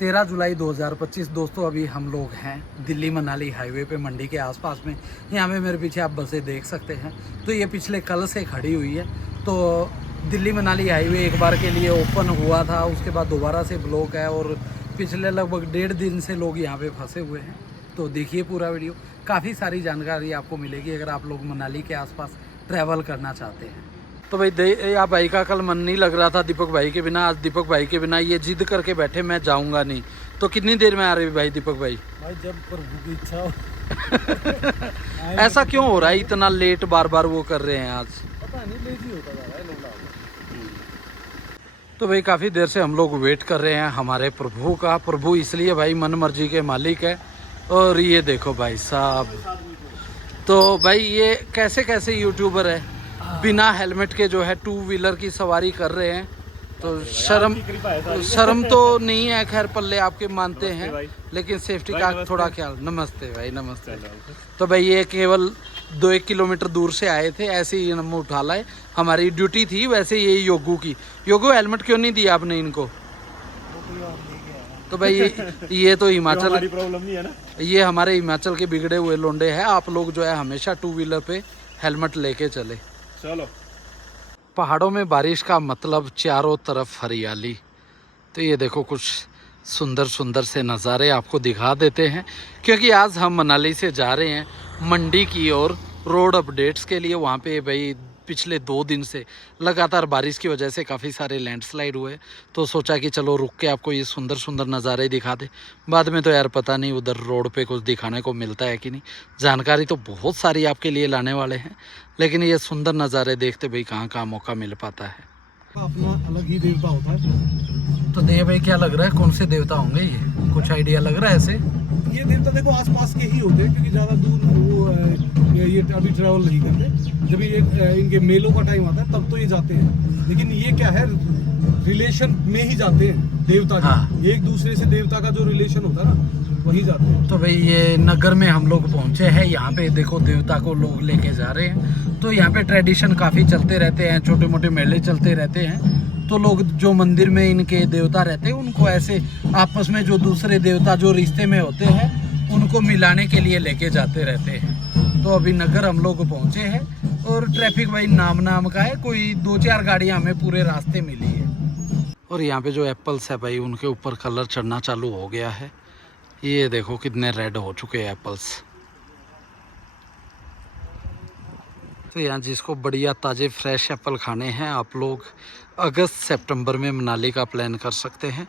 13 जुलाई 2025 दोस्तों, अभी हम लोग हैं दिल्ली मनाली हाईवे पे मंडी के आसपास में। यहाँ पे मेरे पीछे आप बसें देख सकते हैं। तो ये पिछले कल से खड़ी हुई है। तो दिल्ली मनाली हाईवे एक बार के लिए ओपन हुआ था, उसके बाद दोबारा से ब्लॉक है और पिछले लगभग 1.5 दिन से लोग यहाँ पे फंसे हुए हैं। तो देखिए पूरा वीडियो, काफ़ी सारी जानकारी आपको मिलेगी अगर आप लोग मनाली के आसपास ट्रैवल करना चाहते हैं। तो भाई या भाई का कल मन नहीं लग रहा था दीपक भाई के बिना। आज दीपक भाई के बिना ये जिद करके बैठे मैं जाऊंगा नहीं। तो कितनी देर में आ रही भाई दीपक भाई? भाई जब प्रभु की इच्छा हो। ऐसा क्यों हो रहा है, इतना लेट बार बार वो कर रहे हैं आज? पता नहीं, लेजी होता जा रहा है लोग। तो भाई काफ़ी देर से हम लोग वेट कर रहे हैं हमारे प्रभु का। प्रभु इसलिए भाई मन मर्जी के मालिक है। और ये देखो भाई साहब, तो भाई ये कैसे कैसे यूट्यूबर है बिना हेलमेट के जो है 2 व्हीलर की सवारी कर रहे हैं। तो शर्म तो नहीं है, खैर पल्ले आपके मानते हैं, लेकिन सेफ्टी का थोड़ा ख्याल। नमस्ते भाई, नमस्ते। तो भाई ये केवल 2-1 किलोमीटर दूर से आए थे, ऐसे ही हम उठा लाए। हमारी ड्यूटी थी वैसे ये योगू की। योगू हेलमेट क्यों नहीं दिया आपने इनको? तो भाई ये तो हिमाचल प्रॉब्लम नहीं है ना, ये हमारे हिमाचल के बिगड़े हुए लोंडे हैं। आप लोग जो है हमेशा 2 व्हीलर पे हेलमेट लेके चले। चलो। पहाड़ों में बारिश का मतलब चारों तरफ हरियाली। तो ये देखो कुछ सुंदर सुंदर से नज़ारे आपको दिखा देते हैं, क्योंकि आज हम मनाली से जा रहे हैं मंडी की ओर रोड अपडेट्स के लिए। वहाँ पे भाई पिछले 2 दिन से लगातार बारिश की वजह से काफ़ी सारे लैंडस्लाइड हुए। तो सोचा कि चलो रुक के आपको ये सुंदर सुंदर नज़ारे दिखा दे। बाद में तो यार पता नहीं उधर रोड पे कुछ दिखाने को मिलता है कि नहीं। जानकारी तो बहुत सारी आपके लिए लाने वाले हैं, लेकिन ये सुंदर नज़ारे देखते भाई कहाँ कहाँ मौका मिल पाता है। अपना अलग ही देवता होता है। तो देव भाई क्या लग रहा है, कौन से देवता होंगे ये? कुछ आइडिया लग रहा है ऐसे? ये देवता देखो आसपास के ही होते हैं, क्योंकि ज़्यादा दूर ये अभी ट्रैवल नहीं करते। जब ये इनके मेलों का टाइम आता है तब तो ये जाते हैं, लेकिन ये क्या है, रिलेशन में ही जाते हैं देवता के। हाँ। एक दूसरे से देवता का जो रिलेशन होता है ना, वही जाते हैं। तो भाई ये नगर में हम लोग पहुंचे हैं। यहाँ पे देखो देवता को लोग लेके जा रहे हैं। तो यहाँ पे ट्रेडिशन काफ़ी चलते रहते हैं, छोटे मोटे मेले चलते रहते हैं। तो लोग जो मंदिर में इनके देवता रहते हैं उनको ऐसे आपस में जो दूसरे देवता जो रिश्ते में होते हैं उनको मिलाने के लिए लेके जाते रहते हैं। तो अभी नगर हम लोग पहुंचे हैं और ट्रैफिक भाई नाम का है, कोई 2-4 गाड़ियाँ हमें पूरे रास्ते मिली है। और यहाँ पे जो एप्पल्स है भाई उनके ऊपर कलर चढ़ना चालू हो गया है। ये देखो कितने रेड हो चुके हैं एप्पल्स। तो यहाँ जिसको बढ़िया ताज़े फ्रेश एप्पल खाने हैं, आप लोग अगस्त-सितंबर में मनाली का प्लान कर सकते हैं।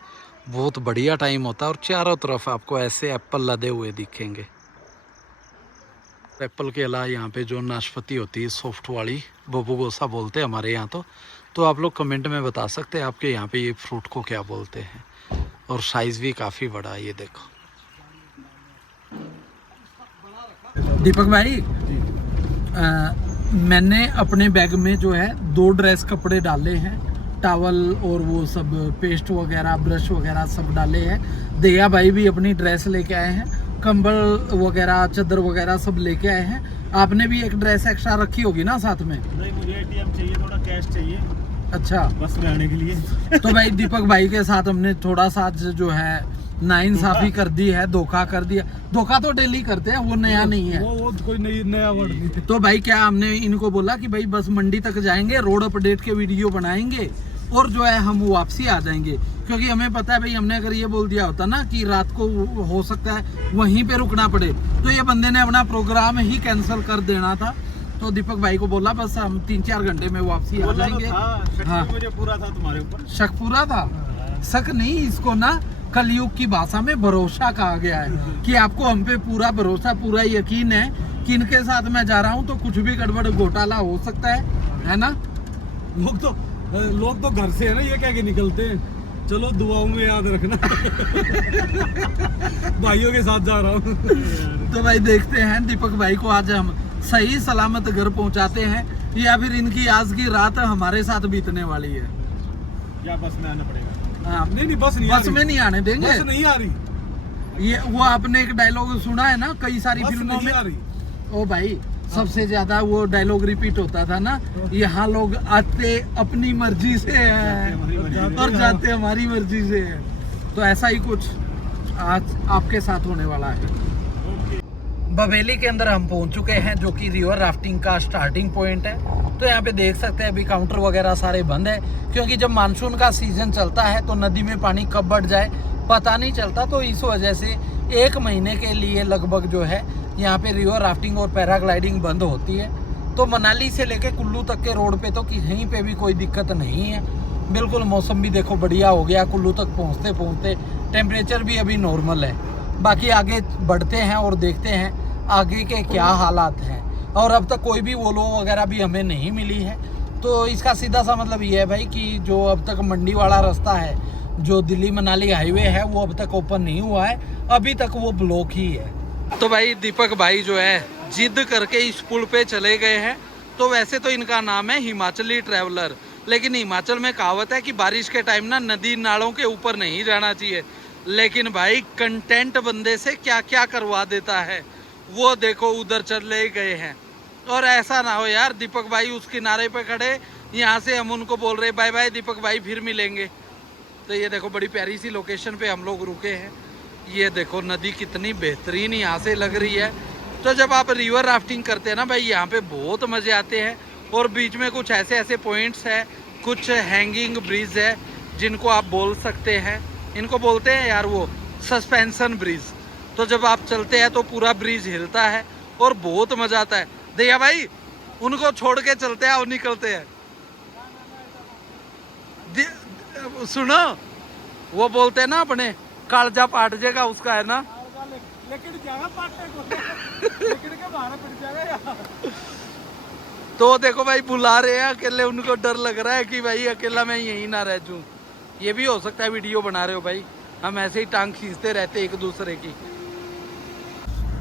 बहुत बढ़िया टाइम होता है और चारों तरफ आपको ऐसे एप्पल लदे हुए दिखेंगे। एप्पल के अलावा यहाँ पे जो नाशपाती होती है सॉफ्ट वाली, बबूगोसा बोलते हैं हमारे यहाँ। तो आप लोग कमेंट में बता सकते हैं आपके यहाँ पे ये फ्रूट को क्या बोलते हैं। और साइज़ भी काफ़ी बड़ा है, ये देखो। दीपक भाई मैंने अपने बैग में जो है 2 ड्रेस कपड़े डाले हैं, टॉवल और वो सब पेस्ट वगैरह ब्रश वगैरह सब डाले हैं। दया भाई भी अपनी ड्रेस लेके आए हैं, कंबल वगैरह चादर वगैरह सब लेके आए हैं। आपने भी एक ड्रेस एक्स्ट्रा रखी होगी ना साथ में? नहीं, मुझे एटीएम चाहिए, थोड़ा कैश चाहिए। अच्छा, बस में आने के लिए। तो भाई दीपक भाई के साथ हमने थोड़ा सा जो है नाइंसाफी कर दी है, धोखा कर दिया। धोखा तो डेली करते हैं, वो नया नहीं है। वो कोई नया वर्ड नहीं है। तो भाई क्या हमने इनको बोला कि भाई बस मंडी तक जाएंगे, रोड अपडेट के वीडियो बनाएंगे और जो है हम वापसी आ जाएंगे। क्योंकि हमें पता है भाई, हमने अगर ये बोल दिया होता ना कि रात को हो सकता है वहीं पे रुकना पड़े, तो ये बंदे ने अपना प्रोग्राम ही कैंसिल कर देना था। तो दीपक भाई को बोला बस हम 3-4 घंटे में वापसी आ जाएंगे। हाँ, मुझे पूरा था तुम्हारे ऊपर। शक पूरा था? शक नहीं, इसको ना कलयुग की भाषा में भरोसा कहा गया है कि आपको हम पे पूरा भरोसा, पूरा यकीन है कि इनके साथ मैं जा रहा हूँ तो कुछ भी गड़बड़ घोटाला हो सकता है ना? लोग तो घर से है ना, ये कह के निकलते हैं चलो दुआओं में याद रखना। भाइयों के साथ जा रहा हूँ। तो भाई देखते हैं दीपक भाई को आज हम सही सलामत घर पहुंचाते हैं या फिर इनकी आज की रात हमारे साथ बीतने वाली है। या बस में आना पड़ेगा? हाँ, नहीं बस में नहीं आने देंगे। बस नहीं आ रही। ये वो आपने एक डायलॉग सुना है ना कई सारी फिल्मों में? ओ भाई सबसे ज्यादा वो डायलॉग रिपीट होता था ना, यहाँ लोग आते अपनी मर्जी से हैं और जाते हमारी मर्जी से हैं। तो ऐसा ही कुछ आज आपके साथ होने वाला है। बवेली के अंदर हम पहुंच चुके हैं, जो कि रिवर राफ्टिंग का स्टार्टिंग पॉइंट है। तो यहाँ पे देख सकते हैं अभी काउंटर वगैरह सारे बंद है, क्योंकि जब मानसून का सीजन चलता है तो नदी में पानी कब बढ़ जाए पता नहीं चलता। तो इस वजह से 1 महीने के लिए लगभग जो है यहाँ पे रिवर राफ्टिंग और पैराग्लाइडिंग बंद होती है। तो मनाली से लेके कुल्लू तक के रोड पे तो कहीं पे भी कोई दिक्कत नहीं है, बिल्कुल। मौसम भी देखो बढ़िया हो गया, कुल्लू तक पहुँचते पहुँचते टेम्परेचर भी अभी नॉर्मल है। बाकी आगे बढ़ते हैं और देखते हैं आगे के क्या हालात हैं। और अब तक कोई भी वोल्वो वगैरह भी हमें नहीं मिली है। तो इसका सीधा सा मतलब ये है भाई कि जो अब तक मंडी वाला रास्ता है, जो दिल्ली मनाली हाईवे है, वो अब तक ओपन नहीं हुआ है, अभी तक वो ब्लॉक ही है। तो भाई दीपक भाई जो है जिद करके इस पुल पे चले गए हैं। तो वैसे तो इनका नाम है हिमाचली ट्रैवलर, लेकिन हिमाचल में कहावत है कि बारिश के टाइम ना नदी नालों के ऊपर नहीं जाना चाहिए। लेकिन भाई कंटेंट बंदे से क्या क्या करवा देता है, वो देखो उधर चले गए हैं। और ऐसा ना हो यार, दीपक भाई उस किनारे पे खड़े, यहाँ से हम उनको बोल रहे बाय बाय दीपक भाई फिर मिलेंगे। तो ये देखो बड़ी प्यारी सी लोकेशन पे हम लोग रुके हैं। ये देखो नदी कितनी बेहतरीन यहाँ से लग रही है। तो जब आप रिवर राफ्टिंग करते हैं ना भाई, यहाँ पे बहुत मज़े आते हैं। और बीच में कुछ ऐसे ऐसे पॉइंट्स है, कुछ हैंगिंग ब्रिज है जिनको आप बोल सकते हैं, इनको बोलते हैं यार वो सस्पेंशन ब्रिज। तो जब आप चलते हैं तो पूरा ब्रिज हिलता है और बहुत मज़ा आता है। भैया भाई उनको छोड़ के चलते हैं और निकलते हैं। सुनो वो बोलते हैं ना अपने कालजा पाट जाएगा उसका, है ना। लेकिन के बाहर पड़ जाएगा यार। तो देखो भाई बुला रहे हैं अकेले, उनको डर लग रहा है कि भाई अकेला मैं यहीं ना रह जाऊं। ये भी हो सकता है वीडियो बना रहे हो भाई, हम ऐसे ही टांग खींचते रहते एक दूसरे की।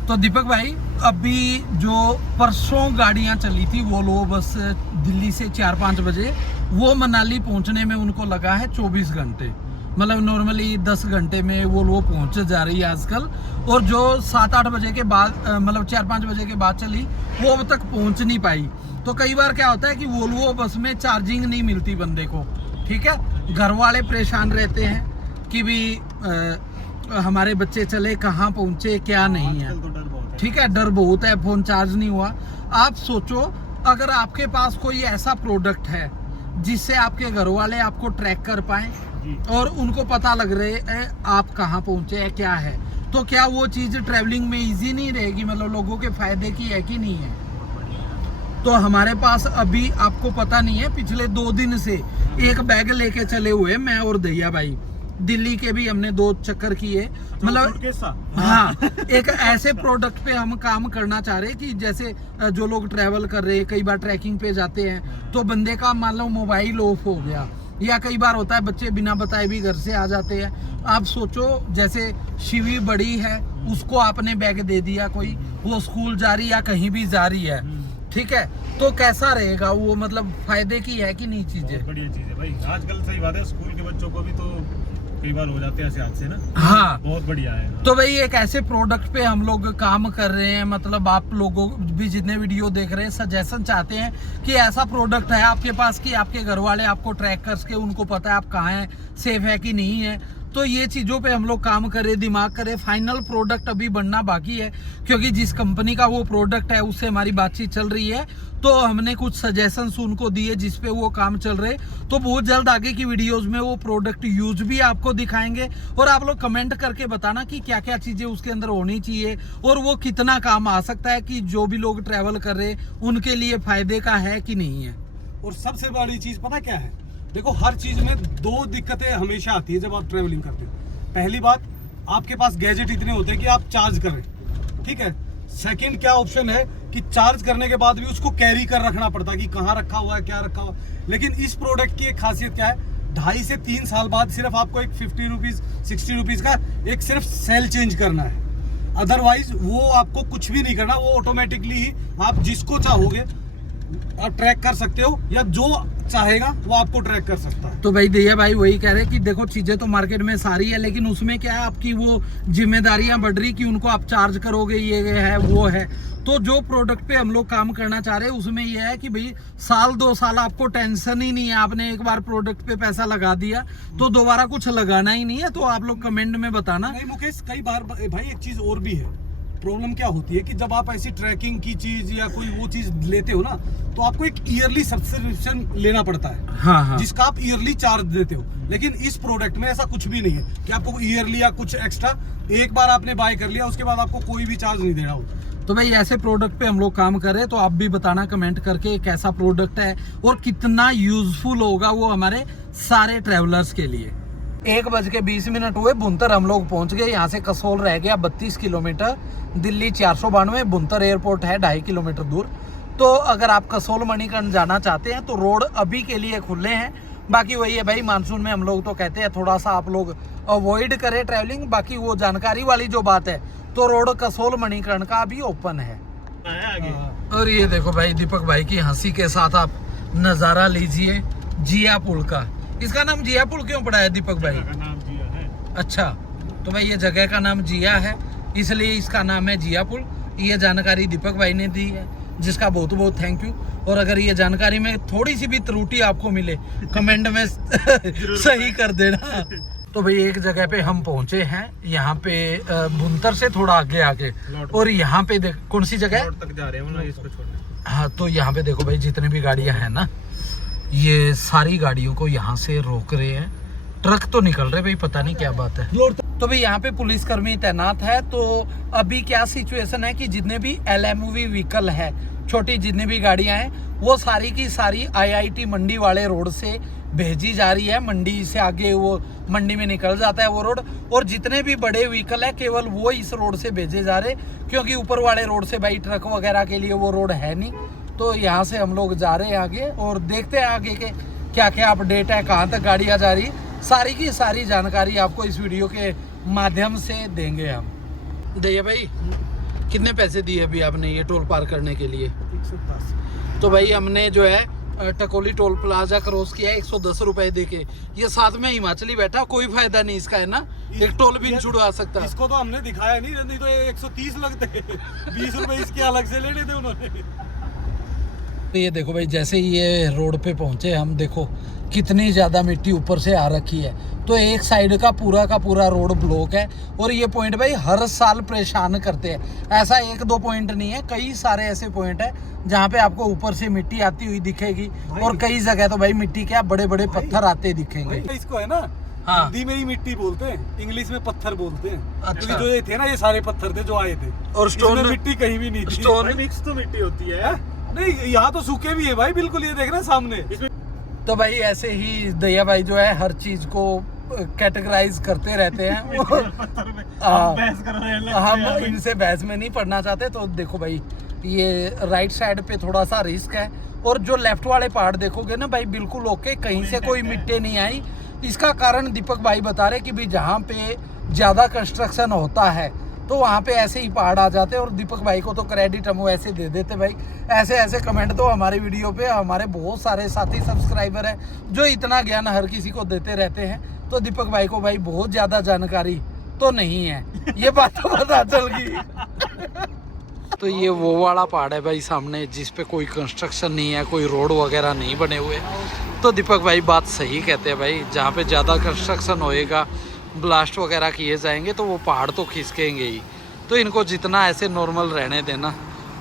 तो दीपक भाई अभी जो परसों गाड़ियां चली थी वोल्वो बस दिल्ली से 4-5 बजे, वो मनाली पहुंचने में उनको लगा है 24 घंटे। मतलब नॉर्मली 10 घंटे में वोल्वो पहुंच जा रही है आजकल। और जो 7-8 बजे के बाद मतलब 4-5 बजे के बाद चली, वो अब तक पहुंच नहीं पाई। तो कई बार क्या होता है कि वोल्वो बस में चार्जिंग नहीं मिलती बंदे को, ठीक है। घर वाले परेशान रहते हैं कि भी हमारे बच्चे चले कहाँ पहुँचे क्या नहीं है, ठीक है। डर बहुत है, फ़ोन चार्ज नहीं हुआ। आप सोचो अगर आपके पास कोई ऐसा प्रोडक्ट है जिससे आपके घर वाले आपको ट्रैक कर पाए और उनको पता लग रहे है आप कहाँ पहुँचे हैं क्या है, तो क्या वो चीज़ ट्रैवलिंग में इजी नहीं रहेगी? मतलब लोगों के फायदे की है कि नहीं है? तो हमारे पास अभी आपको पता नहीं है, पिछले 2 दिन से एक बैग लेके चले हुए मैं और दैया भाई। दिल्ली के भी हमने 2 चक्कर किए। मतलब हाँ, एक ऐसे प्रोडक्ट पे हम काम करना चाह रहे कि जैसे जो लोग ट्रैवल कर रहे हैं, कई बार ट्रैकिंग पे जाते हैं तो बंदे का मान लो मोबाइल ऑफ हो गया, या कई बार होता है बच्चे बिना बताए भी घर से आ जाते हैं। आप सोचो जैसे शिवी बड़ी है, उसको आपने बैग दे दिया, कोई वो स्कूल जा रही या कहीं भी जा रही है, ठीक है, तो कैसा रहेगा वो? मतलब फायदे की है कि नहीं चीजें? बढ़िया चीज है भाई, आजकल सही बात है, स्कूल के बच्चों को भी तो कई बार हो जाते हैं ऐसे हादसे ना। हाँ बहुत बढ़िया है। तो भाई एक ऐसे प्रोडक्ट पे हम लोग काम कर रहे हैं। मतलब आप लोगों भी जितने वीडियो देख रहे हैं सजेशन चाहते हैं कि ऐसा प्रोडक्ट है आपके पास कि आपके घर वाले आपको ट्रैक करके उनको पता है आप कहाँ हैं, सेफ है कि नहीं है। तो ये चीज़ों पे हम लोग काम करें, दिमाग करें। फाइनल प्रोडक्ट अभी बनना बाकी है, क्योंकि जिस कंपनी का वो प्रोडक्ट है उससे हमारी बातचीत चल रही है। तो हमने कुछ सजेशंस उनको दिए जिस पे वो काम चल रहे। तो बहुत जल्द आगे की वीडियोस में वो प्रोडक्ट यूज भी आपको दिखाएंगे। और आप लोग कमेंट करके बताना कि क्या क्या चीज़ें उसके अंदर होनी चाहिए और वो कितना काम आ सकता है, कि जो भी लोग ट्रैवल कर रहे उनके लिए फायदे का है कि नहीं है। और सबसे बड़ी चीज पता क्या है, देखो हर चीज में 2 दिक्कतें हमेशा आती है जब आप ट्रेवलिंग करते हो। पहली बात, आपके पास गैजेट इतने होते हैं कि आप चार्ज करें, ठीक है। सेकंड क्या ऑप्शन है कि चार्ज करने के बाद भी उसको कैरी कर रखना पड़ता है कि कहाँ रखा हुआ है, क्या रखा हुआ है। लेकिन इस प्रोडक्ट की एक खासियत क्या है, 2.5 से 3 साल बाद सिर्फ आपको एक 50 रुपीज 60 रुपीज का एक सिर्फ सेल चेंज करना है। अदरवाइज वो आपको कुछ भी नहीं करना, वो ऑटोमेटिकली ही आप जिसको चाहोगे आप ट्रैक कर सकते हो, या जो चाहेगा वो आपको ट्रैक कर सकता है। तो भाई दैया भाई वही कह रहे हैं कि देखो चीजें तो मार्केट में सारी है, लेकिन उसमें क्या है आपकी वो जिम्मेदारियां बढ़ रही कि उनको आप चार्ज करोगे, ये है वो है। तो जो प्रोडक्ट पे हम लोग काम करना चाह रहे हैं उसमें ये है कि भाई साल 2 साल आपको टेंशन ही नहीं है। आपने एक बार प्रोडक्ट पे पैसा लगा दिया तो दोबारा कुछ लगाना ही नहीं है। तो आप लोग कमेंट में बताना। नहीं मुकेश, कई बार भाई एक चीज और भी है, प्रॉब्लम क्या होती है कि जब आप ऐसी ट्रैकिंग की चीज या कोई वो चीज लेते हो ना, तो आपको एक ईयरली सब्सक्रिप्शन लेना पड़ता है। हाँ हाँ, जिसका आप ईयरली चार्ज देते हो। लेकिन इस प्रोडक्ट में ऐसा कुछ भी नहीं है कि आपको ईयरली या कुछ एक्स्ट्रा, एक बार आपने बाय कर लिया उसके बाद आपको कोई भी चार्ज नहीं देना होता। तो भाई ऐसे प्रोडक्ट पे हम लोग काम कर रहे हैं। तो आप भी बताना कमेंट करके कैसा प्रोडक्ट है और कितना यूजफुल होगा वो हमारे सारे ट्रेवलर्स के लिए। 1:20 हुए, बुंतर हम लोग पहुंच गए। यहाँ से कसोल रह गया 32 किलोमीटर। दिल्ली 492, बुंतर एयरपोर्ट है 2.5 किलोमीटर दूर। तो अगर आप कसोल मणिकर्ण जाना चाहते हैं तो रोड अभी के लिए खुले हैं। बाकी वही है भाई, मानसून में हम लोग तो कहते हैं थोड़ा सा आप लोग अवॉइड करें ट्रैवलिंग। बाकी वो जानकारी वाली जो बात है तो रोड कसोल मणिकर्ण का अभी ओपन है। आगे। और ये देखो भाई दीपक भाई की हंसी के साथ आप नज़ारा लीजिए जिया पुल का। इसका नाम जिया पुल क्यों पड़ा है दीपक भाई? का नाम जिया है। अच्छा, तो भाई ये जगह का नाम जिया है इसलिए इसका नाम है जिया पुल। ये जानकारी दीपक भाई ने दी है, जिसका बहुत बहुत थैंक यू। और अगर ये जानकारी में थोड़ी सी भी त्रुटि आपको मिले कमेंट में सही कर देना। तो भाई एक जगह पे हम पहुंचे हैं, यहाँ पे बुंतर से थोड़ा आगे और यहाँ पे देख कौन सी जगह है? रोड तक जा रहे हैं ना, इसको छोड़ने। हाँ, तो यहाँ पे देखो भाई जितने भी गाड़ियां हैं ना, ये सारी गाड़ियों को यहाँ से रोक रहे हैं। ट्रक तो निकल रहे भाई, पता नहीं क्या बात है। तो भाई यहाँ पे पुलिसकर्मी तैनात है। तो अभी क्या सिचुएशन है कि जितने भी LMV व्हीकल है, छोटी जितनी भी गाड़ियां हैं, वो सारी की सारी IIT मंडी वाले रोड से भेजी जा रही है। मंडी से आगे वो मंडी में निकल जाता है वो रोड। और जितने भी बड़े व्हीकल है केवल वो इस रोड से भेजे जा रहे, क्योंकि ऊपर वाले रोड से भाई ट्रक वगैरह के लिए वो रोड है नहीं। तो यहाँ से हम लोग जा रहे हैं आगे और देखते हैं आगे के क्या क्या अपडेट है, कहाँ तक गाड़ियाँ जा रही। सारी की सारी जानकारी आपको इस वीडियो के माध्यम से देंगे हम। दैया भाई कितने पैसे दिए अभी आपने ये टोल पार करने के लिए? 110। तो भाई हमने जो है टकोली टोल प्लाजा क्रॉस किया 110 रुपए दे के। ये साथ में हिमाचली बैठा, कोई फायदा नहीं इसका है ना, एक टोल भी नहीं छुड़वा सकता। इसको तो हमने दिखाया नहीं तो 130 लगते 20 रुपए इसके अलग से लेने थे उन्होंने। तो ये देखो भाई जैसे ही ये रोड पे पहुंचे हम, देखो कितनी ज़्यादा मिट्टी ऊपर से आ रखी है। तो एक साइड का पूरा रोड ब्लॉक है। और ये पॉइंट भाई हर साल परेशान करते हैं। ऐसा 1-2 पॉइंट नहीं है, कई सारे ऐसे पॉइंट है जहाँ पे आपको ऊपर से मिट्टी आती हुई दिखेगी। और कई जगह तो भाई मिट्टी क्या बड़े बड़े पत्थर आते दिखेंगे। इसको है ना, हाँ, हिंदी में ही मिट्टी बोलते हैं, इंग्लिश में पत्थर बोलते हैं। अच्छा। क्योंकि जो ये थे ना, ये सारे पत्थर थे जो आए थे। और स्टोन इसमें मिट्टी कहीं भी नहीं थी। स्टोन मिक्स तो मिट्टी होती है। नहीं, यहाँ तो सूखे भी है भाई, बिल्कुल ये देख रहे हैं सामने। तो भाई ऐसे ही दैया भाई जो है हर चीज को कैटेगराइज करते रहते हैं। हम इनसे बहस में नहीं पढ़ना चाहते। तो देखो भाई ये राइट साइड पे थोड़ा सा रिस्क है। और जो लेफ्ट वाले पार्ट देखोगे ना भाई बिल्कुल ओके, कहीं से कोई मिट्टी नहीं आई। इसका कारण दीपक भाई बता रहे कि भाई जहाँ पे ज़्यादा कंस्ट्रक्शन होता है तो वहाँ पे ऐसे ही पहाड़ आ जाते हैं। और दीपक भाई को तो क्रेडिट हम ऐसे दे देते भाई। ऐसे ऐसे कमेंट तो हमारे वीडियो पे हमारे बहुत सारे साथी सब्सक्राइबर हैं जो इतना ज्ञान हर किसी को देते रहते हैं। तो दीपक भाई को भाई बहुत ज़्यादा जानकारी तो नहीं है, ये बात तो पता चल गई। तो ये वो वाला पहाड़ है भाई सामने, जिस पे कोई कंस्ट्रक्शन नहीं है, कोई रोड वगैरह नहीं बने हुए। तो दीपक भाई बात सही कहते हैं भाई, जहाँ पे ज़्यादा कंस्ट्रक्शन होएगा, ब्लास्ट वगैरह किए जाएंगे तो वो पहाड़ तो खिसकेंगे ही। तो इनको जितना ऐसे नॉर्मल रहने देना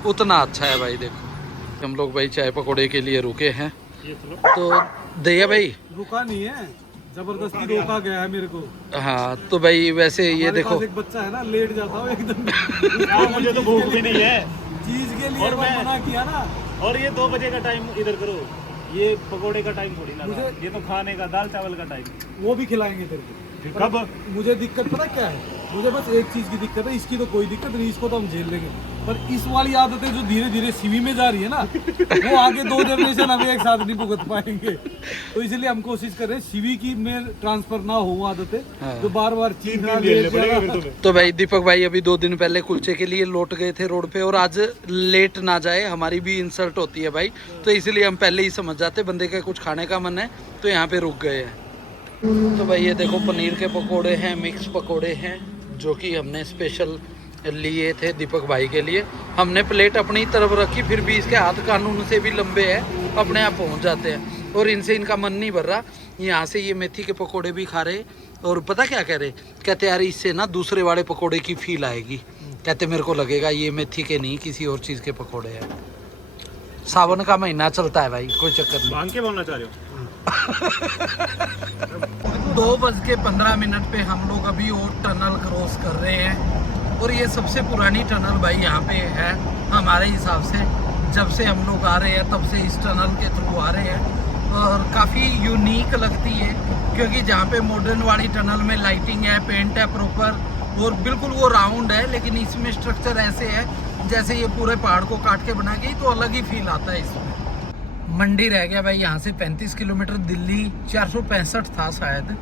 उतना अच्छा है भाई। देखो हम लोग भाई चाय पकौड़े के लिए रुके हैं। तो दैया भाई रुका नहीं है, जबरदस्ती रोका गया है मेरे को। हाँ, तो भाई वैसे ये देखो एक बच्चा है ना, लेट जाता हूँ एकदम। मुझे तो भूख भी नहीं है चीज के लिए और मैं मना किया ना। और ये 2 बजे का टाइम इधर करो, ये पकोड़े का टाइम थोड़ी ना था। ये तो खाने का दाल चावल का टाइम। वो भी खिलाएंगे तेरे को। कब? मुझे दिक्कत पता क्या है, मुझे बस एक चीज़ की दिक्कत है, इसकी तो कोई दिक्कत नहीं, इसको तो हम झेल लेंगे, पर इस वाली आदतें जो धीरे धीरे सीवी में जा रही है ना, वो आगे 2 जनरेशन अभी एक साथ नहीं भुगत पाएंगे। तो इसलिए हम कोशिश कर रहे हैं सीवी की में ट्रांसफर ना हो आदतें, तो बार बार चीज। तो भाई दीपक भाई अभी 2 दिन पहले कुलचे के लिए लौट गए थे रोड पे, और आज लेट ना जाए, हमारी भी इंसल्ट होती है भाई, तो इसलिए हम पहले ही समझ जाते बंदे का कुछ खाने का मन है तो यहाँ पे रुक गए हैं। तो भाई ये देखो पनीर के पकोड़े हैं, मिक्स पकोड़े हैं, जो कि हमने स्पेशल लिए थे दीपक भाई के लिए। हमने प्लेट अपनी तरफ रखी, फिर भी इसके हाथ कानून से भी लंबे हैं, अपने आप पहुंच जाते हैं, और इनसे इनका मन नहीं भर रहा। यहाँ से ये मेथी के पकोड़े भी खा रहे, और पता क्या कह रहे, कहते यार इससे ना दूसरे वाले पकोड़े की फील आएगी, कहते मेरे को लगेगा ये मेथी के नहीं किसी और चीज़ के पकोड़े हैं। सावन का महीना चलता है भाई, कोई चक्कर नहीं। भांग के बोलना चाह रहे हो? 2:15 पे हम लोग अभी और टनल क्रॉस कर रहे हैं, और ये सबसे पुरानी टनल भाई यहाँ पे है हमारे हिसाब से। जब से हम लोग आ रहे हैं तब से इस टनल के थ्रू आ रहे हैं, और काफ़ी यूनिक लगती है, क्योंकि जहाँ पे मॉडर्न वाली टनल में लाइटिंग है, पेंट है प्रॉपर, और बिल्कुल वो राउंड है, लेकिन इसमें स्ट्रक्चर ऐसे है जैसे ये पूरे पहाड़ को काट के बना गई, तो अलग ही फील आता है इसमें। मंडी रह गया भाई यहाँ से 35 किलोमीटर, दिल्ली 465 था शायद।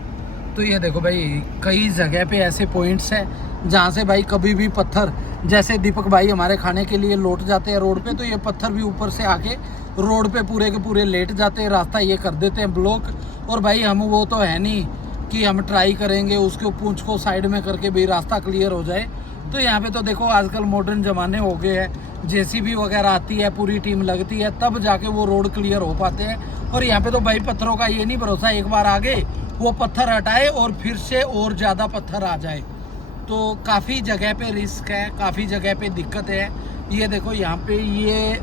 तो ये देखो भाई कई जगह पे ऐसे पॉइंट्स हैं जहाँ से भाई कभी भी पत्थर, जैसे दीपक भाई हमारे खाने के लिए लौट जाते हैं रोड पे, तो ये पत्थर भी ऊपर से आके रोड पे पूरे के पूरे लेट जाते हैं, रास्ता ये कर देते हैं ब्लॉक। और भाई हम वो तो है नहीं कि हम ट्राई करेंगे उसके पूंछ को साइड में करके भी रास्ता क्लियर हो जाए। तो यहाँ पे तो देखो आजकल मॉडर्न ज़माने हो गए हैं, जेसीबी वगैरह आती है, पूरी टीम लगती है, तब जाके वो रोड क्लियर हो पाते हैं। और यहाँ पे तो भाई पत्थरों का ये नहीं भरोसा, एक बार आगे वो पत्थर हटाए और फिर से और ज़्यादा पत्थर आ जाए। तो काफ़ी जगह पे रिस्क है, काफ़ी जगह पे दिक्कत है। ये देखो यहाँ पे ये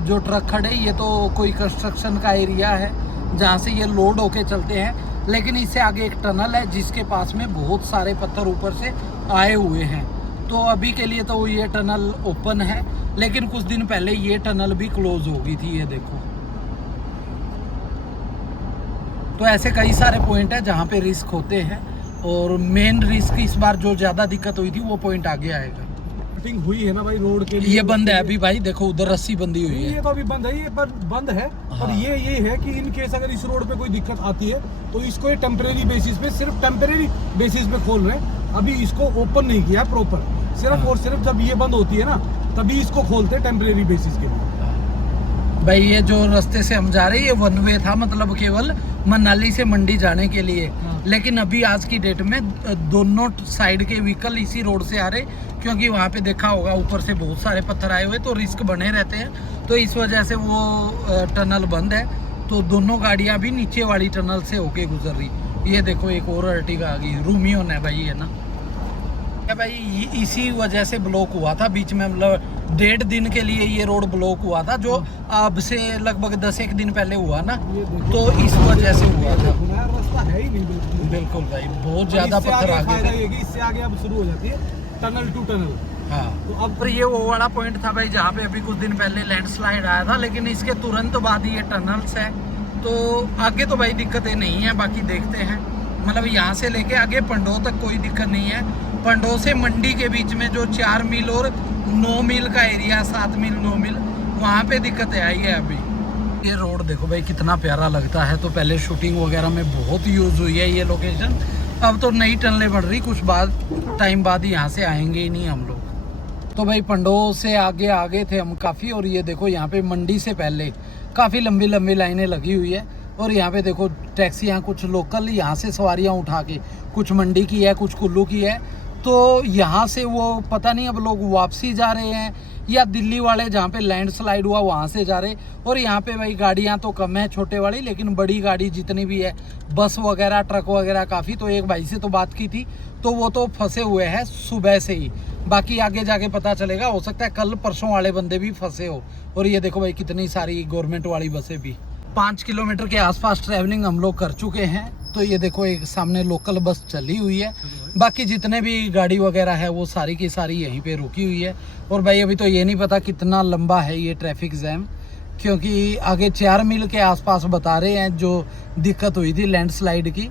जो ट्रक खड़े, ये तो कोई कंस्ट्रक्शन का एरिया है जहाँ से ये लोड होके चलते हैं, लेकिन इससे आगे एक टनल है जिसके पास में बहुत सारे पत्थर ऊपर से आए हुए हैं। तो अभी के लिए तो ये टनल ओपन है, लेकिन कुछ दिन पहले ये टनल भी क्लोज हो गई थी, ये देखो। तो ऐसे कई सारे पॉइंट है जहाँ पे रिस्क होते हैं, और मेन रिस्क इस बार जो ज़्यादा दिक्कत हुई थी वो पॉइंट आगे आएगा। फिटिंग हुई है ना भाई रोड के लिए, ये बंद है अभी भाई, देखो उधर रस्सी बंधी हुई है। ये तो अभी बंद है, ये पर बंद है। हाँ। और ये है कि इन केस अगर इस रोड पे कोई दिक्कत आती है तो इसको ये टेम्परेरी बेसिस पे, सिर्फ टेम्परेरी बेसिस पे खोल रहे हैं, अभी इसको ओपन नहीं किया है प्रॉपर, सिर्फ और सिर्फ जब ये बंद होती है ना तभी इसको खोलते हैं टेम्परेरी बेसिस के लिए। भाई ये जो रास्ते से हम जा रहे हैं ये वन वे था, मतलब केवल मनाली से मंडी जाने के लिए, लेकिन अभी आज की डेट में दोनों साइड के व्हीकल इसी रोड से आ रहे, क्योंकि वहाँ पे देखा होगा ऊपर से बहुत सारे पत्थर आए हुए, तो रिस्क बने रहते हैं, तो इस वजह से वो टनल बंद है। तो दोनों गाड़ियाँ भी नीचे वाली टनल से होके गुजर रही। ये देखो एक और अर्टिगा आ गई, रूमियन है भाई, है ना भाई। इसी वजह से ब्लॉक हुआ था बीच में, मतलब 1.5 दिन के लिए ये रोड ब्लॉक हुआ था, जो अब से लगभग 10 दिन पहले हुआ ना, तो इस वजह से हुआ था। रास्ता है ही नहीं बिल्कुल भाई, बहुत ज्यादा पत्थर आ गए थे। इससे आगे अब शुरू हो जाती है टनल टू टनल। हाँ, तो अब पर ये वो वाला पॉइंट था भाई जहाँ पे अभी कुछ दिन पहले लैंडस्लाइड आया था, लेकिन इसके तुरंत बाद ये टनल्स है, तो आगे तो भाई दिक्कतें नहीं है, बाकी देखते हैं। मतलब यहाँ से लेके आगे पंडो तक कोई दिक्कत नहीं है, पंडो से मंडी के बीच में जो 4 मील और 9 मील का एरिया, 7 मील 9 मील, वहाँ पे दिक्कतें आई है अभी। ये रोड देखो भाई कितना प्यारा लगता है, तो पहले शूटिंग वगैरह में बहुत यूज़ हुई है ये लोकेशन, अब तो नई टनलें बढ़ रही, कुछ टाइम बाद यहाँ से आएंगे ही नहीं हम लोग। तो भाई पंडो से आगे थे हम काफ़ी, और ये देखो यहाँ पे मंडी से पहले काफ़ी लंबी लंबी लाइनें लगी हुई है, और यहाँ पे देखो टैक्सियाँ, कुछ लोकल यहाँ से सवारियाँ उठा के, कुछ मंडी की है, कुछ कुल्लू की है, तो यहाँ से वो पता नहीं अब लोग वापसी जा रहे हैं या दिल्ली वाले जहाँ पे लैंडस्लाइड हुआ वहाँ से जा रहे। और यहाँ पे भाई गाड़ियाँ तो कम है छोटे वाली, लेकिन बड़ी गाड़ी जितनी भी है, बस वगैरह ट्रक वगैरह काफ़ी। तो एक भाई से तो बात की थी, तो वो तो फंसे हुए हैं सुबह से ही, बाकी आगे जाके पता चलेगा, हो सकता है कल परसों वाले बंदे भी फंसे हो। और ये देखो भाई कितनी सारी गवर्नमेंट वाली बसें भी। 5 किलोमीटर के आसपास ट्रैवलिंग हम लोग कर चुके हैं, तो ये देखो एक सामने लोकल बस चली हुई है, बाकी जितने भी गाड़ी वगैरह है वो सारी की सारी यहीं पे रुकी हुई है। और भाई अभी तो ये नहीं पता कितना लंबा है ये ट्रैफिक जैम, क्योंकि आगे 4 मील के आसपास बता रहे हैं जो दिक्कत हुई थी लैंडस्लाइड की।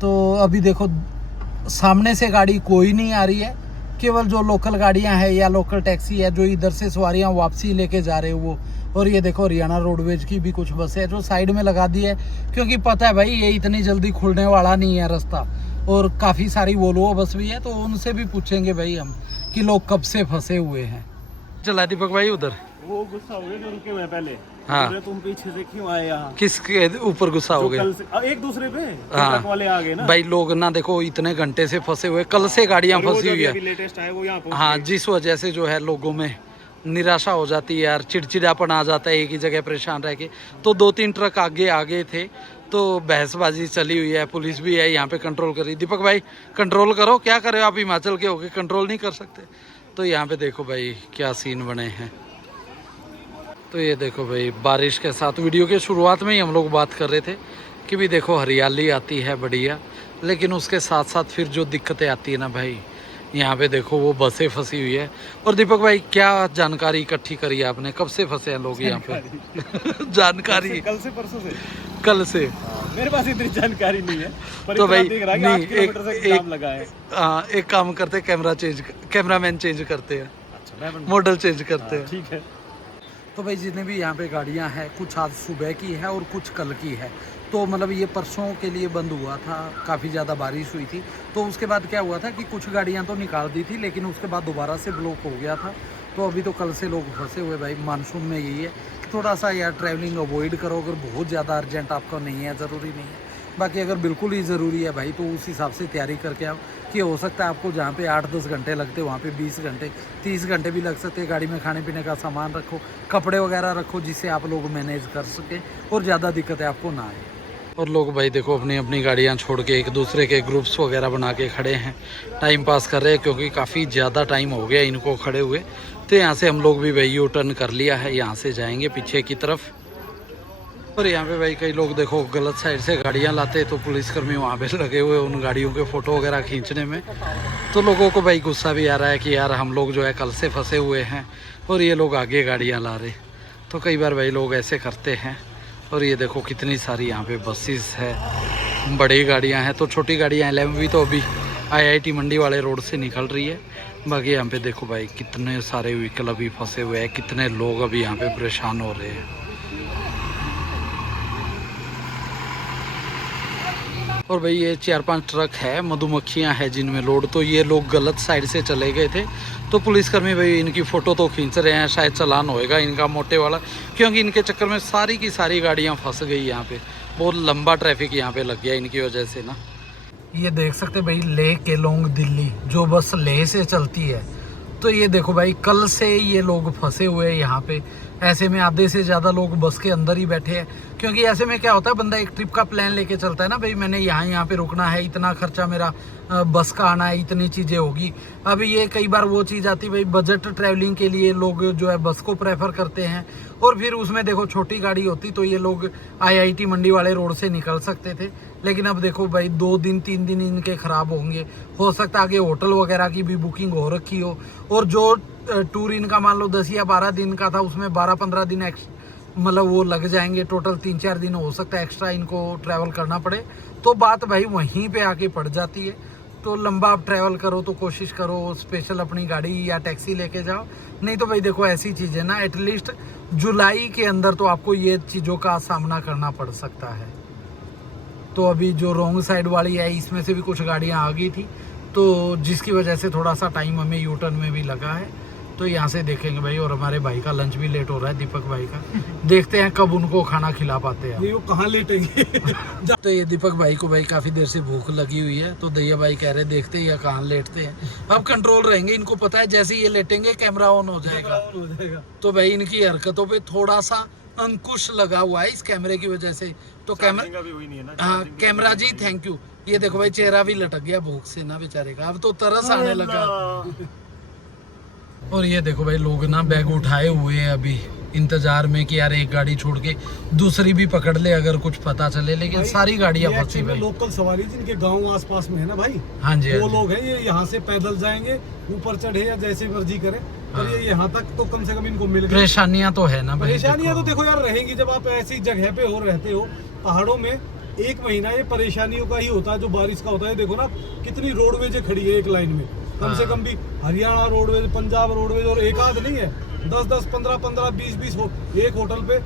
तो अभी देखो सामने से गाड़ी कोई नहीं आ रही है, केवल जो लोकल गाड़ियां हैं या लोकल टैक्सी है जो इधर से सवारियां वापसी लेके जा रहे हैं वो। और ये देखो हरियाणा रोडवेज की भी कुछ बसें है जो साइड में लगा दी है, क्योंकि पता है भाई ये इतनी जल्दी खुलने वाला नहीं है रास्ता। और काफ़ी सारी वोल्वो बस भी है, तो उनसे भी पूछेंगे भाई हम कि लोग कब से फंसे हुए हैं। चला दीपक भाई उधर वो गुस्सा हो गए जो रुके हुए हैं पहले। हाँ। बोले तुम पीछे से क्यों आए यहाँ? किसके ऊपर गुस्सा हो गया? एक दूसरे पे हाँ। ट्रक वाले आ गए ना भाई लोग ना देखो इतने घंटे से फंसे हुए, कल से गाड़ियां फंसी हुई है। लेटेस्ट आए वो यहाँ पहुंच हाँ, गए। जिस वजह से जो है लोगों में निराशा हो जाती है यार, चिड़चिड़ापन आ जाता है एक ही जगह परेशान रह के। तो 2-3 ट्रक आगे आगे थे, तो बहसबाजी चली हुई है, पुलिस भी है यहाँ पे कंट्रोल कर रही। दीपक भाई कंट्रोल करो, क्या कर रहे हो आप? हिमाचल के होके कंट्रोल नहीं कर सकते? तो यहाँ पे देखो भाई क्या सीन बने हैं। तो ये देखो भाई बारिश के साथ, वीडियो के शुरुआत में ही हम लोग बात कर रहे थे कि भी देखो हरियाली आती है बढ़िया, लेकिन उसके साथ साथ फिर जो दिक्कतें आती है ना भाई, यहाँ पे देखो वो बसें फंसी हुई है। और दीपक भाई क्या जानकारी इकट्ठी करी है आपने, कब से फंसे हैं लोग यहाँ पे? जानकारी कल से परसों से? कल से मेरे पास इतनी जानकारी नहीं है, पर तो इतना भाई देख रहा है कि नहीं, 8 किलोमीटर से जाम लगा है। एक काम करते, कैमरामैन चेंज करते हैं, अच्छा मैं मॉडल चेंज करते हैं। ठीक है। तो भाई जितने भी यहाँ पे गाड़ियाँ हैं, कुछ आज सुबह की है और कुछ कल की है। तो मतलब ये परसों के लिए बंद हुआ था, काफ़ी ज़्यादा बारिश हुई थी। तो उसके बाद क्या हुआ था कि कुछ गाड़ियाँ तो निकाल दी थी, लेकिन उसके बाद दोबारा से ब्लॉक हो गया था। तो अभी तो कल से लोग फंसे हुए भाई। मानसून में यही है कि थोड़ा सा यार ट्रैवलिंग अवॉइड करो, अगर बहुत ज़्यादा अर्जेंट आपका नहीं है, ज़रूरी नहीं है। बाकी अगर बिल्कुल ही ज़रूरी है भाई, तो उस हिसाब से तैयारी करके आओ कि हो सकता है आपको जहाँ पे 8-10 घंटे लगते वहाँ पे 20 घंटे 30 घंटे भी लग सकते हैं। गाड़ी में खाने पीने का सामान रखो, कपड़े वगैरह रखो, जिससे आप लोग मैनेज कर सकें और ज़्यादा दिक्कतें आपको ना आए। और लोग भाई देखो अपनी अपनी गाड़ियाँ छोड़ के एक दूसरे के ग्रुप्स वगैरह बना के खड़े हैं, टाइम पास कर रहे हैं, क्योंकि काफ़ी ज़्यादा टाइम हो गया इनको खड़े हुए। तो यहाँ से हम लोग भी भाई यू टर्न कर लिया है, यहाँ से जाएंगे पीछे की तरफ। और यहाँ पे भाई कई लोग देखो गलत साइड से गाड़ियाँ लाते, तो पुलिसकर्मी वहाँ पे लगे हुए उन गाड़ियों के फ़ोटो वगैरह खींचने में। तो लोगों को भाई गुस्सा भी आ रहा है कि यार हम लोग जो है कल से फंसे हुए हैं और ये लोग आगे गाड़ियाँ ला रहे। तो कई बार भाई लोग ऐसे करते हैं। और ये देखो कितनी सारी यहाँ पे बसेस है, बड़ी गाड़ियाँ हैं। तो छोटी गाड़ियाँ 11 भी तो अभी IIT मंडी वाले रोड से निकल रही है। बाकी यहाँ पे देखो भाई कितने सारे व्हीकल अभी फंसे हुए हैं, कितने लोग अभी यहाँ पे परेशान हो रहे हैं। और भाई ये 4-5 ट्रक है, मधुमक्खियाँ हैं जिनमें लोड। तो ये लोग गलत साइड से चले गए थे, तो पुलिसकर्मी भाई इनकी फ़ोटो तो खींच रहे हैं। शायद चालान होएगा इनका मोटे वाला, क्योंकि इनके चक्कर में सारी की सारी गाड़ियाँ फंस गई यहाँ पे। बहुत लंबा ट्रैफिक यहाँ पे लग गया इनकी वजह से ना। ये देख सकते भाई लेह केलोंग दिल्ली जो बस लेह से चलती है। तो ये देखो भाई कल से ये लोग फंसे हुए हैं यहाँ पे। ऐसे में आधे से ज़्यादा लोग बस के अंदर ही बैठे हैं, क्योंकि ऐसे में क्या होता है, बंदा एक ट्रिप का प्लान लेके चलता है ना भाई, मैंने यहाँ पे रुकना है, इतना खर्चा मेरा बस का आना है, इतनी चीज़ें होगी। अभी ये कई बार वो चीज़ आती है भाई, बजट ट्रैवलिंग के लिए लोग जो है बस को प्रेफर करते हैं। और फिर उसमें देखो छोटी गाड़ी होती तो ये लोग IIT मंडी वाले रोड से निकल सकते थे। लेकिन अब देखो भाई 2 दिन 3 दिन इनके ख़राब होंगे। हो सकता है आगे होटल वगैरह की भी बुकिंग हो रखी हो, और जो टूर इनका मान लो 10 या 12 दिन का था, उसमें 12-15 दिन मतलब वो लग जाएंगे। टोटल 3-4 दिन हो सकता है एक्स्ट्रा इनको ट्रैवल करना पड़े। तो बात भाई वहीं पे आके पड़ जाती है। तो लंबा आप ट्रैवल करो तो कोशिश करो स्पेशल अपनी गाड़ी या टैक्सी लेके जाओ। नहीं तो भाई देखो ऐसी चीज़ें ना एटलीस्ट जुलाई के अंदर तो आपको ये चीज़ों का सामना करना पड़ सकता है। तो अभी जो रॉन्ग साइड वाली है इसमें से भी कुछ गाड़ियाँ आ गई थी, तो जिसकी वजह से थोड़ा सा टाइम हमें यू टर्न में भी लगा है। तो यहाँ से देखेंगे भाई। और हमारे भाई का लंच भी लेट हो रहा है, दीपक भाई का। देखते हैं कब उनको खाना खिला पाते हैं। ये वो कहाँ लेटेंगे? तो ये दीपक भाई को भाई काफ़ी देर से भूख लगी हुई है, तो दैया भाई कह रहे देखते हैं या कहाँ लेटते हैं। अब कंट्रोल रहेंगे, इनको पता है जैसे ये लेटेंगे कैमरा ऑन हो जाएगा। तो भाई इनकी हरकतों पे थोड़ा सा अंकुश लगा हुआ है इस कैमरे की वजह से। तो हाँ कैमरा जी थैंक यू। ये देखो भाई चेहरा भी लटक गया भूख से ना बेचारे का, अब तो तरस आने लगा। और ये देखो भाई लोग ना बैग उठाए हुए हैं अभी इंतजार में कि यार एक गाड़ी छोड़ के दूसरी भी पकड़ ले अगर कुछ पता चले, लेकिन सारी गाड़ियां फंसी हुई। लोकल सवारी जिनके गांव आसपास में है ना भाई, हाँ जी, वो लोग हैं ये यहाँ से पैदल जाएंगे, ऊपर चढ़े या जैसे मर्जी करें, और ये यहाँ तक तो कम से कम इनको मिल गए। परेशानियां तो है ना भाई, परेशानियां तो देखो यार रहेंगी जब आप ऐसी जगह पे रहते हो पहाड़ों में, एक महीना ये परेशानियों का ही होता है जो बारिश का होता है। देखो ना कितनी रोडवेज खड़ी है एक लाइन में, कम से कम भी हरियाणा रोडवेज, पंजाब रोडवेज, और एक आध नहीं है, 10-10, 15-15, 20-20 एक होटल पे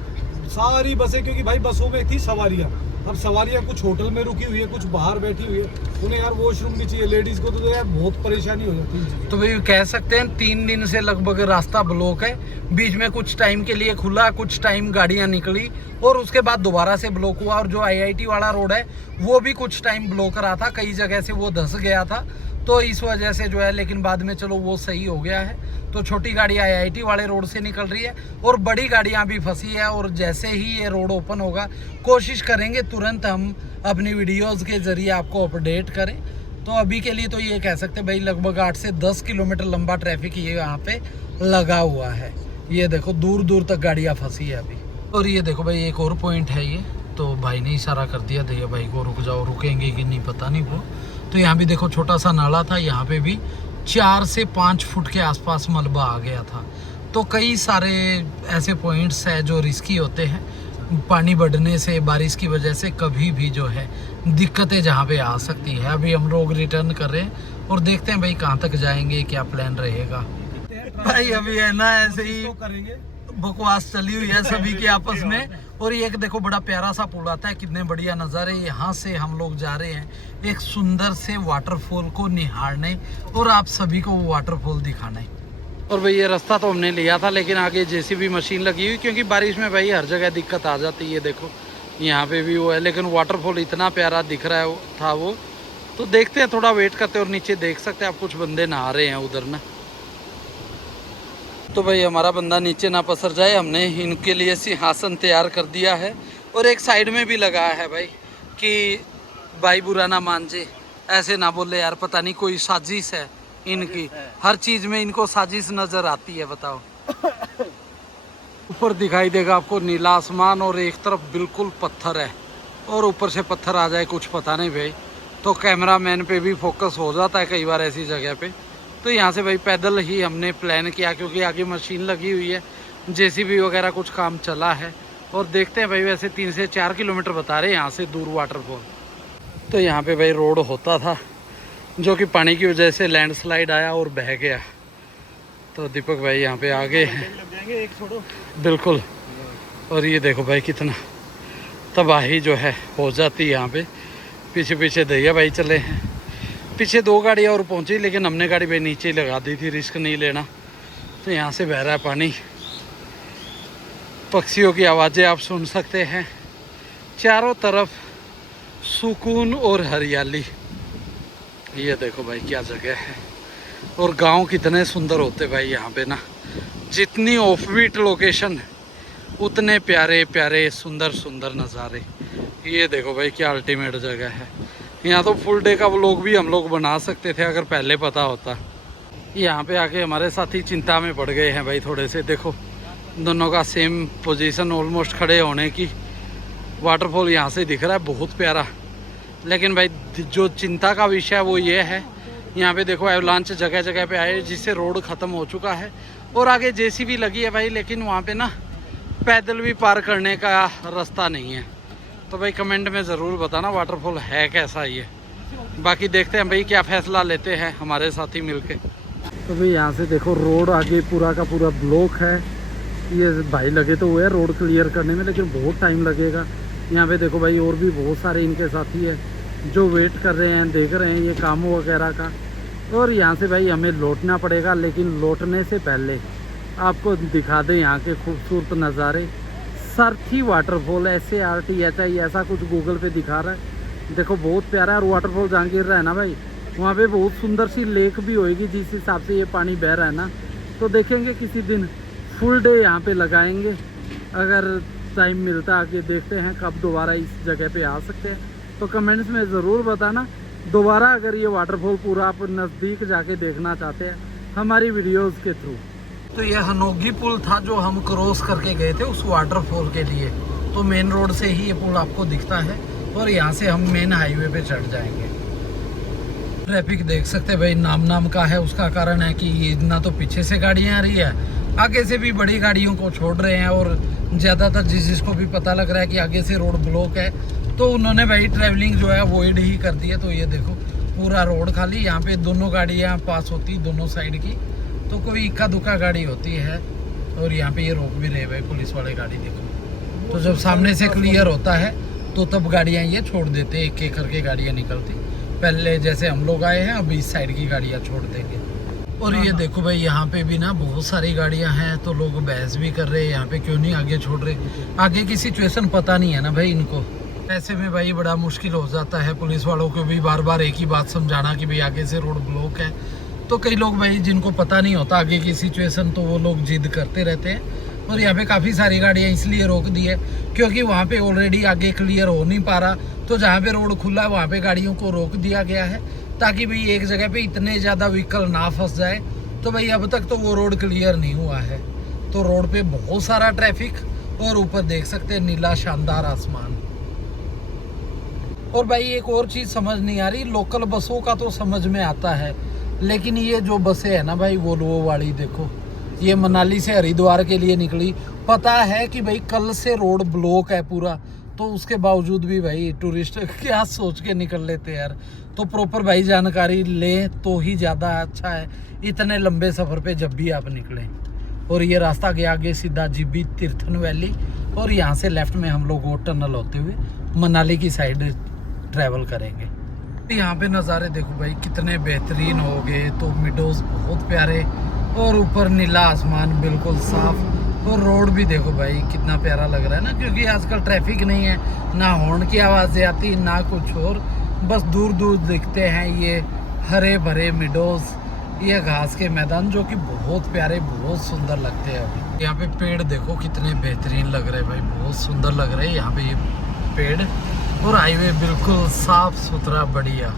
सारी बसें, क्योंकि भाई बसों में थी सवारियाँ, अब सवारियाँ कुछ होटल में रुकी हुई है, कुछ बाहर बैठी हुई है, उन्हें यार वॉशरूम भी चाहिए, लेडीज को तो यार बहुत परेशानी हो जाती है। तो भाई कह सकते हैं 3 दिन से लगभग रास्ता ब्लॉक है, बीच में कुछ टाइम के लिए खुला, कुछ टाइम गाड़ियां निकली और उसके बाद दोबारा से ब्लॉक हुआ। और जो IIT वाला रोड है वो भी कुछ टाइम ब्लॉक रहा था, कई जगह से वो धंस गया था, तो इस वजह से जो है, लेकिन बाद में चलो वो सही हो गया है। तो छोटी गाड़ी IIT वाले रोड से निकल रही है और बड़ी गाड़ियां भी फंसी है, और जैसे ही ये रोड ओपन होगा कोशिश करेंगे तुरंत हम अपनी वीडियोस के जरिए आपको अपडेट करें। तो अभी के लिए तो ये कह सकते हैं भाई लगभग 8 से 10 किलोमीटर लंबा ट्रैफिक ये यहाँ पे लगा हुआ है। ये देखो दूर दूर तक गाड़ियाँ फंसी है अभी। और ये देखो भाई एक और पॉइंट है ये, तो भाई ने इशारा कर दिया भैया भाई को रुक जाओ, रुकेंगे कि नहीं पता नहीं वो। तो यहाँ भी देखो छोटा सा नाला था, यहाँ पे भी 4 से 5 फुट के आसपास मलबा आ गया था। तो कई सारे ऐसे पॉइंट्स हैं जो रिस्की होते हैं, पानी बढ़ने से, बारिश की वजह से कभी भी जो है दिक्कतें जहाँ पे आ सकती है। अभी हम लोग रिटर्न कर रहे हैं और देखते हैं भाई कहाँ तक जाएंगे, क्या प्लान रहेगा। भाई अभी है ना ऐसे ही करेंगे, बकवास चली हुई है सभी के आपस में। और ये एक देखो बड़ा प्यारा सा पुल आता है, कितने बढ़िया नज़ारे। यहाँ से हम लोग जा रहे हैं एक सुंदर से वाटरफॉल को निहारने और आप सभी को वो वाटरफॉल दिखाने। और भाई ये रास्ता तो हमने लिया था, लेकिन आगे JCB मशीन लगी हुई, क्योंकि बारिश में भाई हर जगह दिक्कत आ जाती है। देखो यहाँ पे भी वो है, लेकिन वाटरफॉल इतना प्यारा दिख रहा है था वो। तो देखते हैं, थोड़ा वेट करते हैं। और नीचे देख सकते हैं आप कुछ बंदे नहा रहे हैं उधर ना। तो भाई हमारा बंदा नीचे ना पसर जाए, हमने इनके लिए सिंहासन तैयार कर दिया है। और एक साइड में भी लगाया है भाई कि भाई बुरा ना मान जे, ऐसे ना बोले यार, पता नहीं कोई साजिश है इनकी, हर चीज़ में इनको साजिश नज़र आती है। बताओ ऊपर दिखाई देगा आपको नीला आसमान और एक तरफ बिल्कुल पत्थर है, और ऊपर से पत्थर आ जाए कुछ पता नहीं भाई, तो कैमरा मैन पे भी फोकस हो जाता है कई बार ऐसी जगह पे। तो यहाँ से भाई पैदल ही हमने प्लान किया, क्योंकि आगे मशीन लगी हुई है, JCB वगैरह कुछ काम चला है। और देखते हैं भाई, वैसे 3 से 4 किलोमीटर बता रहे हैं यहाँ से दूर वाटरफॉल। तो यहाँ पे भाई रोड होता था, जो कि पानी की वजह से लैंडस्लाइड आया और बह गया। तो दीपक भाई यहाँ पे आ गए हैं, बिल्कुल। और ये देखो भाई कितना तबाही जो है हो जाती है यहाँ पे। पीछे पीछे दैया भाई चले हैं, पीछे 2 गाड़ियाँ और पहुँची, लेकिन हमने गाड़ी भाई नीचे ही लगा दी थी, रिस्क नहीं लेना। तो यहाँ से बह रहा है पानी, पक्षियों की आवाज़ें आप सुन सकते हैं, चारों तरफ सुकून और हरियाली। ये देखो भाई क्या जगह है, और गांव कितने सुंदर होते भाई यहाँ पे ना। जितनी ऑफबीट लोकेशन उतने प्यारे प्यारे सुंदर सुंदर नज़ारे। ये देखो भाई क्या अल्टीमेट जगह है। यहाँ तो फुल डे का व्लॉग भी हम लोग बना सकते थे अगर पहले पता होता। यहाँ पे आके हमारे साथी चिंता में पड़ गए हैं भाई थोड़े से। देखो दोनों का सेम पोजीशन ऑलमोस्ट खड़े होने की। वाटरफॉल यहाँ से दिख रहा है बहुत प्यारा, लेकिन भाई जो चिंता का विषय है वो ये है, यहाँ पे देखो एवलांच जगह जगह पे आए, जिससे रोड ख़त्म हो चुका है और आगे JCB लगी है भाई, लेकिन वहाँ पे ना पैदल भी पार करने का रास्ता नहीं है। तो भाई कमेंट में ज़रूर बताना वाटरफॉल है कैसा ये। बाकी देखते हैं भाई क्या फ़ैसला लेते हैं हमारे साथी मिलके। तो भाई यहाँ से देखो रोड आगे पूरा का पूरा ब्लॉक है। ये भाई लगे तो हुए रोड क्लियर करने में, लेकिन बहुत टाइम लगेगा। यहाँ पे देखो भाई और भी बहुत सारे इनके साथी है जो वेट कर रहे हैं, देख रहे हैं ये काम वगैरह का। और यहाँ से भाई हमें लौटना पड़ेगा, लेकिन लौटने से पहले आपको दिखा दें यहाँ के खूबसूरत नज़ारे। सरथी वाटरफॉल SARTHI ऐसा कुछ गूगल पे दिखा रहा है। देखो बहुत प्यारा है। और वाटरफॉल जहाँ गिर रहा है ना भाई, वहाँ पे बहुत सुंदर सी लेक भी होएगी जिस हिसाब से ये पानी बह रहा है ना। तो देखेंगे किसी दिन फुल डे यहाँ पे लगाएंगे, अगर टाइम मिलता आगे देखते हैं कब दोबारा इस जगह पे आ सकते हैं। तो कमेंट्स में ज़रूर बताना दोबारा अगर ये वाटरफॉल पूरा आप नज़दीक जाके देखना चाहते हैं हमारी वीडियोस के थ्रू। तो ये हनोगी पुल था जो हम क्रॉस करके गए थे उस वाटरफॉल के लिए। तो मेन रोड से ही ये पुल आपको दिखता है और यहाँ से हम मेन हाईवे पे चढ़ जाएंगे। ट्रैफिक देख सकते हैं भाई, नाम का है। उसका कारण है कि ना तो पीछे से गाड़ियाँ आ रही है, आगे से भी बड़ी गाड़ियों को छोड़ रहे हैं। और ज़्यादातर जिसको भी पता लग रहा है कि आगे से रोड ब्लॉक है, तो उन्होंने भाई ट्रैवलिंग जो है अवॉइड ही कर दी है। तो ये देखो पूरा रोड खाली, यहाँ पे दोनों गाड़ियाँ पास होती दोनों साइड की, तो कोई इक्का दुक्का गाड़ी होती है। और यहाँ पे ये रोक भी रहे भाई पुलिस वाले गाड़ी, देखो। तो जब सामने से क्लियर होता है तो तब गाड़ियाँ ये छोड़ देते, एक एक करके गाड़ियाँ निकलती। पहले जैसे हम लोग आए हैं, अभी इस साइड की गाड़ियाँ छोड़ देंगे। और ये देखो भाई यहाँ पे भी ना बहुत सारी गाड़ियाँ हैं, तो लोग बहस भी कर रहे हैं यहाँ पे क्यों नहीं आगे छोड़ रहे। आगे की सिचुएशन पता नहीं है ना भाई इनको, ऐसे में भाई बड़ा मुश्किल हो जाता है पुलिस वालों को भी बार बार एक ही बात समझाना कि भाई आगे से रोड ब्लॉक है। तो कई लोग भाई जिनको पता नहीं होता आगे की सिचुएशन, तो वो लोग जिद करते रहते हैं। और यहाँ पे काफ़ी सारी गाड़ियाँ इसलिए रोक दी है क्योंकि वहाँ पे ऑलरेडी आगे क्लियर हो नहीं पा रहा, तो जहाँ पे रोड खुला है वहाँ पे गाड़ियों को रोक दिया गया है ताकि भाई एक जगह पे इतने ज़्यादा व्हीकल ना फंस जाए। तो भाई अब तक तो वो रोड क्लियर नहीं हुआ है, तो रोड पे बहुत सारा ट्रैफिक, और ऊपर देख सकते हैं नीला शानदार आसमान। और भाई एक और चीज़ समझ नहीं आ रही, लोकल बसों का तो समझ में आता है, लेकिन ये जो बसें है ना भाई वोल्वो वाली, देखो ये मनाली से हरिद्वार के लिए निकली। पता है कि भाई कल से रोड ब्लॉक है पूरा, तो उसके बावजूद भी भाई टूरिस्ट क्या सोच के निकल लेते यार। तो प्रॉपर भाई जानकारी लें तो ही ज़्यादा अच्छा है इतने लंबे सफ़र पे जब भी आप निकलें। और ये रास्ता गया आगे सीधा जीबी तीर्थन वैली, और यहाँ से लेफ्ट में हम लोग वो टनल होते हुए मनाली की साइड ट्रैवल करेंगे। यहाँ पे नज़ारे देखो भाई कितने बेहतरीन हो गए, तो मिडोज बहुत प्यारे, और ऊपर नीला आसमान बिल्कुल साफ, और रोड भी देखो भाई कितना प्यारा लग रहा है ना, क्योंकि आजकल ट्रैफिक नहीं है, ना हॉर्न की आवाज़ें आती ना कुछ और, बस दूर दूर दिखते हैं ये हरे भरे मिडोज, ये घास के मैदान जो कि बहुत प्यारे बहुत सुंदर लगते हैं। अभी यहाँ पे पेड़ देखो कितने बेहतरीन लग रहे हैं भाई, बहुत सुंदर लग रहे हैं यहाँ पे ये पेड़, और हाईवे बिल्कुल साफ सुथरा बढ़िया।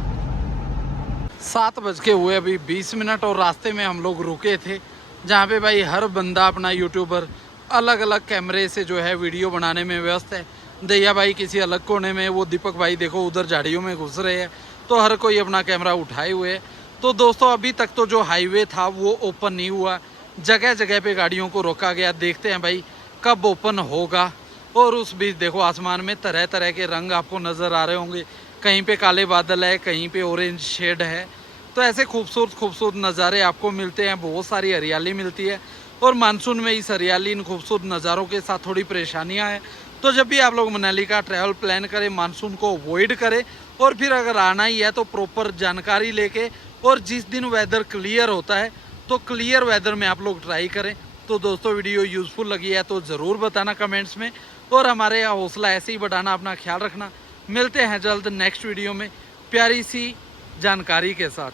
7 बज के हुए अभी 20 मिनट, और रास्ते में हम लोग रुके थे जहाँ पे भाई हर बंदा अपना यूट्यूबर अलग अलग कैमरे से जो है वीडियो बनाने में व्यस्त है। दैया भाई किसी अलग कोने में, वो दीपक भाई देखो उधर झाड़ियों में घुस रहे हैं, तो हर कोई अपना कैमरा उठाए हुए है। तो दोस्तों अभी तक तो जो हाईवे था वो ओपन नहीं हुआ, जगह जगह पे गाड़ियों को रोका गया। देखते हैं भाई कब ओपन होगा। और उस बीच देखो आसमान में तरह तरह के रंग आपको नज़र आ रहे होंगे, कहीं पे काले बादल है, कहीं पे ऑरेंज शेड है। तो ऐसे खूबसूरत खूबसूरत नज़ारे आपको मिलते हैं, बहुत सारी हरियाली मिलती है। और मानसून में इस हरियाली इन खूबसूरत नज़ारों के साथ थोड़ी परेशानियां हैं। तो जब भी आप लोग मनाली का ट्रैवल प्लान करें, मानसून को अवॉइड करें, और फिर अगर आना ही है तो प्रॉपर जानकारी लेके, और जिस दिन वेदर क्लियर होता है तो क्लियर वेदर में आप लोग ट्राई करें। तो दोस्तों वीडियो यूज़फुल लगी है तो ज़रूर बताना कमेंट्स में, और हमारे यहाँ हौसला ऐसे ही बढ़ाना, अपना ख्याल रखना। मिलते हैं जल्द नेक्स्ट वीडियो में प्यारी सी जानकारी के साथ।